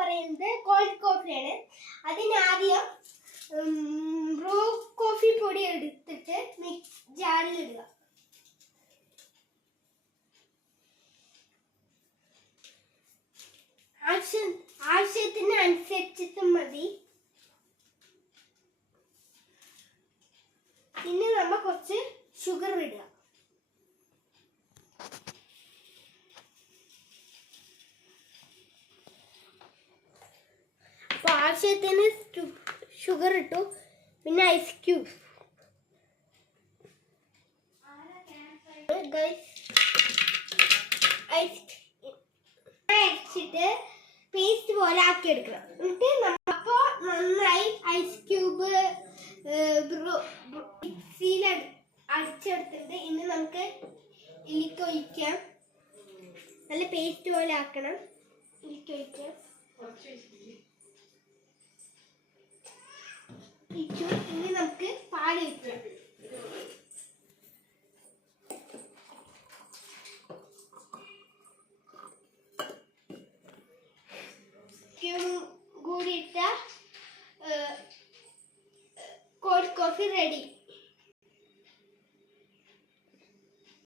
പറയുന്നത് കോൾഡ് കോഫിയാണ്. അതിനാദ്യം Bru coffee പൊടി എടുത്തിട്ട് ജാറിലിടുക. ആവശ്യത്തിന് അനുസരിച്ചിട്ട് മതി. ഇനി നമ്മൾ കുറച്ച് ഷുഗർ ഇടുക. അപ്പോൾ ആവശ്യത്തിന് ഷുഗർ ഇട്ടു. പിന്നെ ഐസ് ക്യൂബ് അരച്ചിട്ട് പേസ്റ്റ് പോലെ ആക്കി എടുക്കണം. എന്നിട്ട് അപ്പോൾ നന്നായി ഐസ് ക്യൂബ് മിക്സിയിൽ അടിച്ചെടുത്തിട്ട് ഇനി നമുക്ക് ഇതിലേക്ക് ഒഴിക്കാം. നല്ല പേസ്റ്റ് പോലെ ആക്കണം. ഇതിലേക്ക് ഒഴിക്കാം. ഇനി നമുക്ക് പാല് ഒഴിക്കാം. കൂടിയിട്ട കോൾഡ് കോഫി റെഡി.